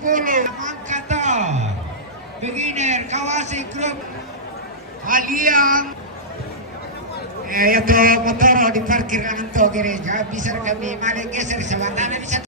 10 Mangkator beginner Kawasaki Group Aliang itu motor diparkirkan untuk gereja bisa kami malah geser sebatana bisa